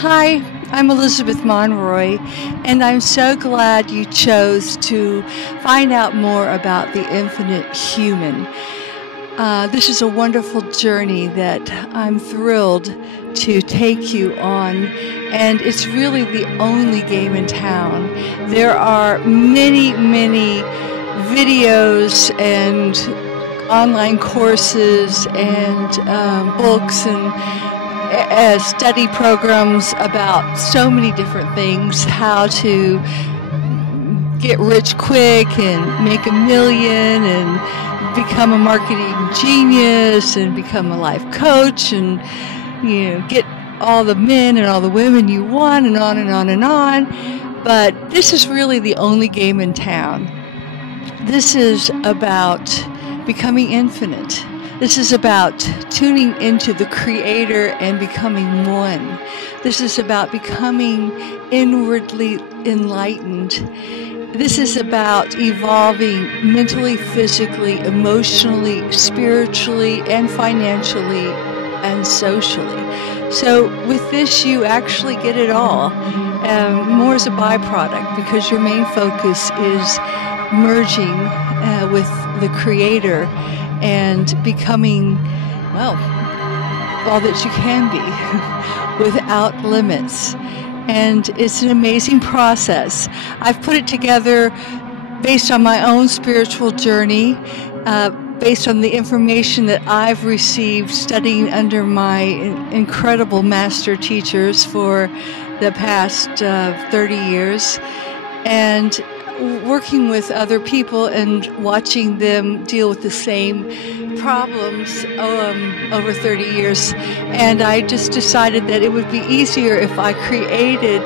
Hi, I'm Elizabeth Monroy, and I'm so glad you chose to find out more about the infinite human. This is a wonderful journey that I'm thrilled to take you on, and it's really the only game in town. There are many, many videos and online courses and books and study programs about so many different things, how to get rich quick and make a million and become a marketing genius and become a life coach and get all the men and all the women you want, and on and on and on. But this is really the only game in town. This is about becoming infinite. This is about tuning into the Creator and becoming one. This is about becoming inwardly enlightened. This is about evolving mentally, physically, emotionally, spiritually, and financially, and socially. So with this, you actually get it all. More as a byproduct, because your main focus is merging with the Creator and becoming, well, all that you can be without limits. And it's an amazing process. I've put it together based on my own spiritual journey, based on the information that I've received studying under my incredible master teachers for the past 30 years, and working with other people and watching them deal with the same problems over 30 years. And I just decided that it would be easier if I created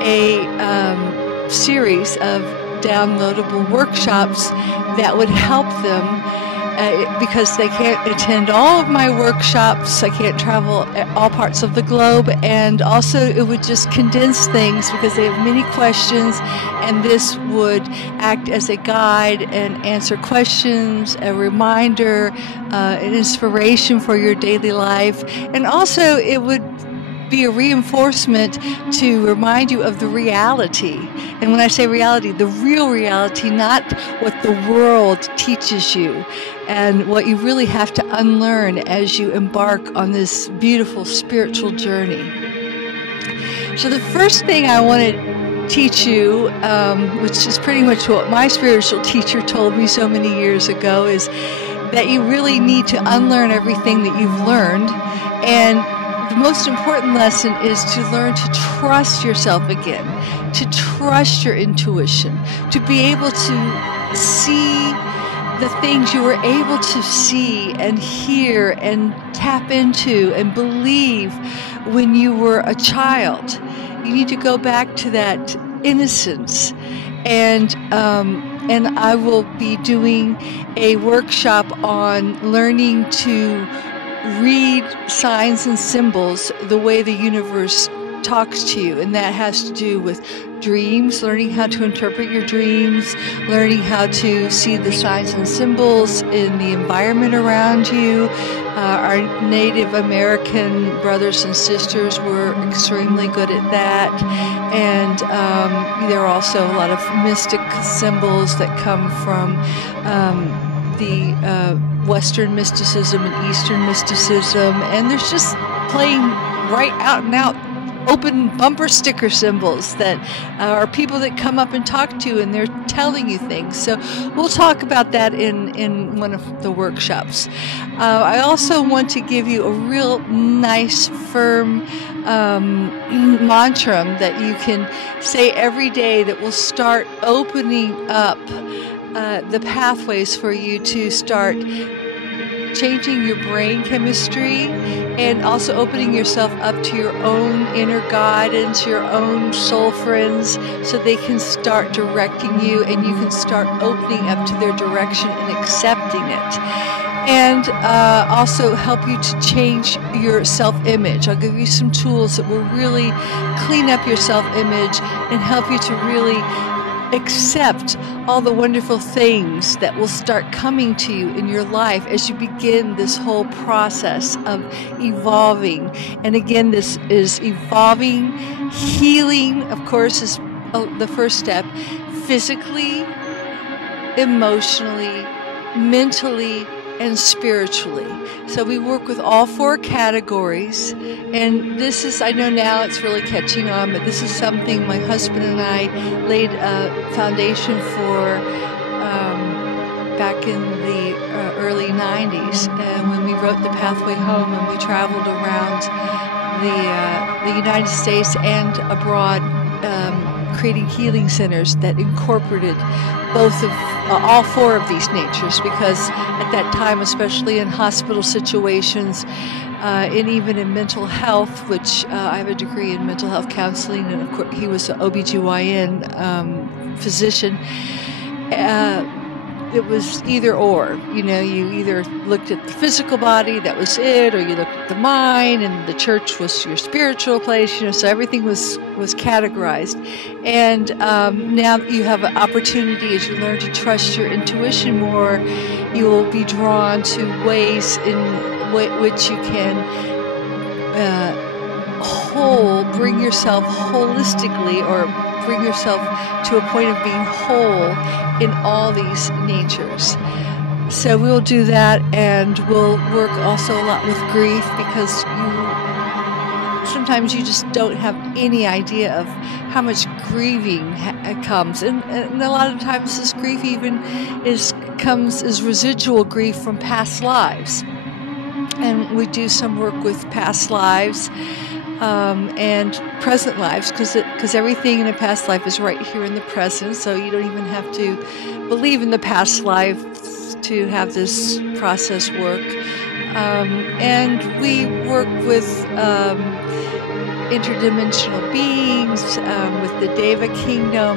a series of downloadable workshops that would help them, because they can't attend all of my workshops. I can't travel all parts of the globe, and also it would just condense things because they have many questions, and this would act as a guide and answer questions, a reminder, an inspiration for your daily life, and also it would be a reinforcement to remind you of the reality. And when I say reality, the real reality, not what the world teaches you, and what you really have to unlearn as you embark on this beautiful spiritual journey. So the first thing I want to teach you, which is pretty much what my spiritual teacher told me so many years ago, is that you really need to unlearn everything that you've learned. And the most important lesson is to learn to trust yourself again, to trust your intuition, to be able to see the things you were able to see and hear and tap into and believe when you were a child. You need to go back to that innocence. And I will be doing a workshop on learning to read signs and symbols the way the universe talks to you, and that has to do with dreams, learning how to interpret your dreams, learning how to see the signs and symbols in the environment around you. Our Native American brothers and sisters were extremely good at that, and there are also a lot of mystic symbols that come from the Western mysticism and Eastern mysticism, and there's just plain right out and out open bumper sticker symbols that are people that come up and talk to you, and they're telling you things. So we'll talk about that in one of the workshops. I also want to give you a real nice, firm mantra that you can say every day that will start opening up the pathways for you to start changing your brain chemistry, and also opening yourself up to your own inner guidance, your own soul friends, so they can start directing you and you can start opening up to their direction and accepting it. And also help you to change your self-image. I'll give you some tools that will really clean up your self-image and help you to really accept all the wonderful things that will start coming to you in your life as you begin this whole process of evolving. And again, this is evolving. Healing, of course, is the first step. Physically, emotionally, mentally, and spiritually. So we work with all 4 categories, and this is, I know now it's really catching on, but this is something my husband and I laid a foundation for back in the early 90s, when we wrote The Pathway Home, and we traveled around the United States and abroad, creating healing centers that incorporated both of all 4 of these natures, because at that time, especially in hospital situations, and even in mental health, which I have a degree in mental health counseling, and of course he was an OBGYN physician, it was either or. You know, you either looked at the physical body, that was it, or you looked at the mind, and the church was your spiritual place, you know, so everything was categorized. And now you have an opportunity, as you learn to trust your intuition more, you will be drawn to ways in which you can bring yourself holistically, or bring yourself to a point of being whole in all these natures. So we'll do that, and we'll work also a lot with grief, because sometimes you just don't have any idea of how much grieving comes, and a lot of times this grief even comes as residual grief from past lives. And we do some work with past lives and present lives, because everything in a past life is right here in the present, so you don't even have to believe in the past life to have this process work. And we work with interdimensional beings, with the Deva Kingdom,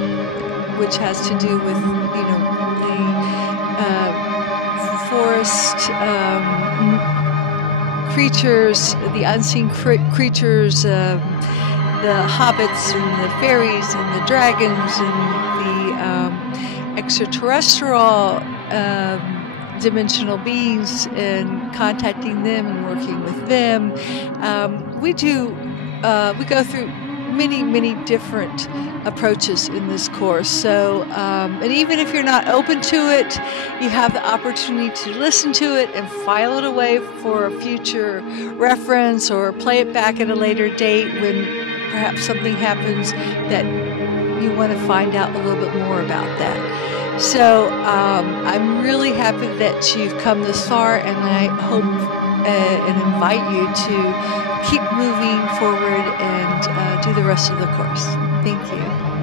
which has to do with, you know, the forest creatures, the unseen creatures, the hobbits and the fairies and the dragons and the extraterrestrial dimensional beings, and contacting them and working with them. We go through many different approaches in this course. So, and even if you're not open to it, you have the opportunity to listen to it and file it away for a future reference, or play it back at a later date when perhaps something happens that you want to find out a little bit more about that. So I'm really happy that you've come this far, and I hope and invite you to keep moving forward and do the rest of the course. Thank you.